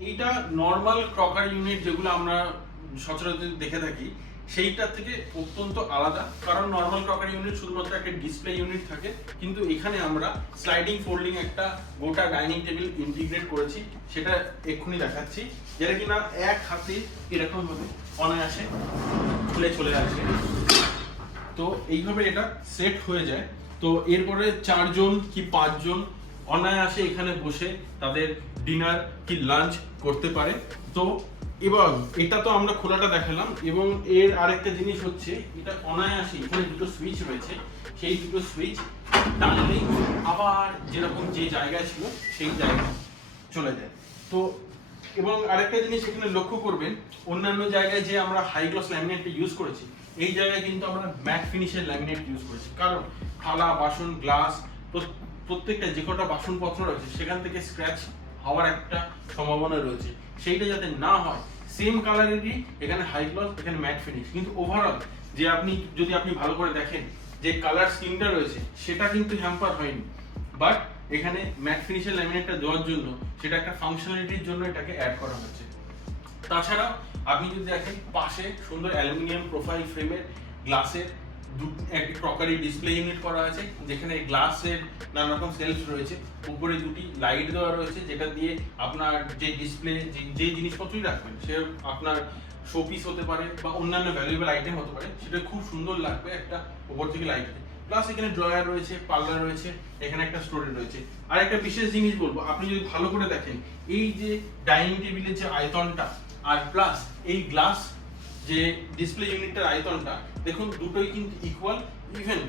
এইটা normal crockery unit যেগুলো আমরা সচরাচর দেখে থাকি সেইটার থেকে অত্যন্ত আলাদা, কারণ নর্মাল ক্রকারি ইউনিট শুধুমাত্র একটা ডিসপ্লে ইউনিট থাকে, কিন্তু এখানে আমরা স্লাইডিং ফোল্ডিং একটা গোটা ডাইনিং টেবিল ইন্টিগ্রেট করেছি, সেটা এক্ষুনি দেখাচ্ছি, যেটা কিনা এক হাতে এরকম ভাবে অনায়াসে খুলে চলে আসে। তো এইভাবে এটা সেট হয়ে যায়। তো এরপরে 4জন কি 5জন অনায়াসে এখানে বসে তাদের ডিনার কি লাঞ্চ করতে পারে। তো এবং এটা তো আমরা খোলাটা দেখালাম, এবং এর আরেকটা জিনিস হচ্ছে এটা অনায়াসে এখানে দুটো সুইচ রয়েছে, সেই দুটো সুইচ টানলেই আবার যেরকম যে জায়গায় ছিল সেই জায়গায় চলে যায়। তো এবং আরেকটা জিনিস এখানে লক্ষ্য করবেন, অন্যান্য জায়গায় যে আমরা হাই গ্লস ল্যামিনেটটা ইউজ করেছি, এই জায়গায় কিন্তু আমরা ম্যাট ফিনিশের ল্যামিনেট ইউজ করেছি, কারণ থালা বাসন গ্লাস প্রত্যেকটা যে কটা বাসনপত্র রয়েছে সেখান থেকে স্ক্র্যাচ হওয়ার একটা সম্ভাবনা রয়েছে, সেইটা যাতে না হয় সেম কালারেরই এখানে হাই গ্লস এখানে ম্যাট ফিনিশ, কিন্তু ওভারঅল যে যদি আপনি ভালো করে দেখেন যে কালার স্কিমটা রয়েছে সেটা কিন্তু হ্যাম্পার হয়নি, বাট এখানে ম্যাট ফিনিশের ল্যামিনেটটা দেওয়ার জন্য সেটা একটা ফাংশনালিটির জন্য এটাকে অ্যাড করা হয়েছে। তাছাড়া আপনি যদি দেখেন পাশে সুন্দর অ্যালুমিনিয়াম প্রোফাইল ফ্রেমের গ্লাসের একটি ক্রকারি ডিসপ্লে ইউনিট করা আছে, যেখানে গ্লাসের নানা রকম সেলফ রয়েছে, উপরে দুটি লাইট দেওয়া রয়েছে, যেটা দিয়ে আপনার যে ডিসপ্লে যে জিনিসপত্রই রাখবেন সে আপনার শোপিস হতে পারে বা অন্যান্য ভ্যালুয়েবল আইটেম হতে পারে, সেটা খুব সুন্দর লাগবে একটা উপর থেকে লাইট। প্লাস এখানে ড্রয়ার রয়েছে, পাল্লা রয়েছে, এখানে একটা স্টোরেজ রয়েছে। আর একটা বিশেষ জিনিস বলবো, আপনি যদি ভালো করে দেখেন এই যে ডাইনিং টেবিলের যে আয়তনটা আর প্লাস এই গ্লাস যে ডিসপ্লে ইউনিটটার আয়তনটা, দেখুন দুটোই কিন্তু ইকুয়াল। ইভেন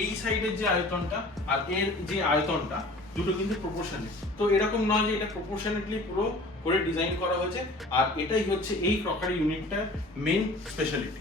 এই সাইডের যে আয়তনটা আর এর যে আয়তনটা দুটো কিন্তু প্রপোর্শনেট। তো এরকম নয় যে এটা প্রপোর্শনেটলি পুরো করে ডিজাইন করা হয়েছে, আর এটাই হচ্ছে এই ক্রকারি ইউনিটটার মেইন স্পেশালিটি।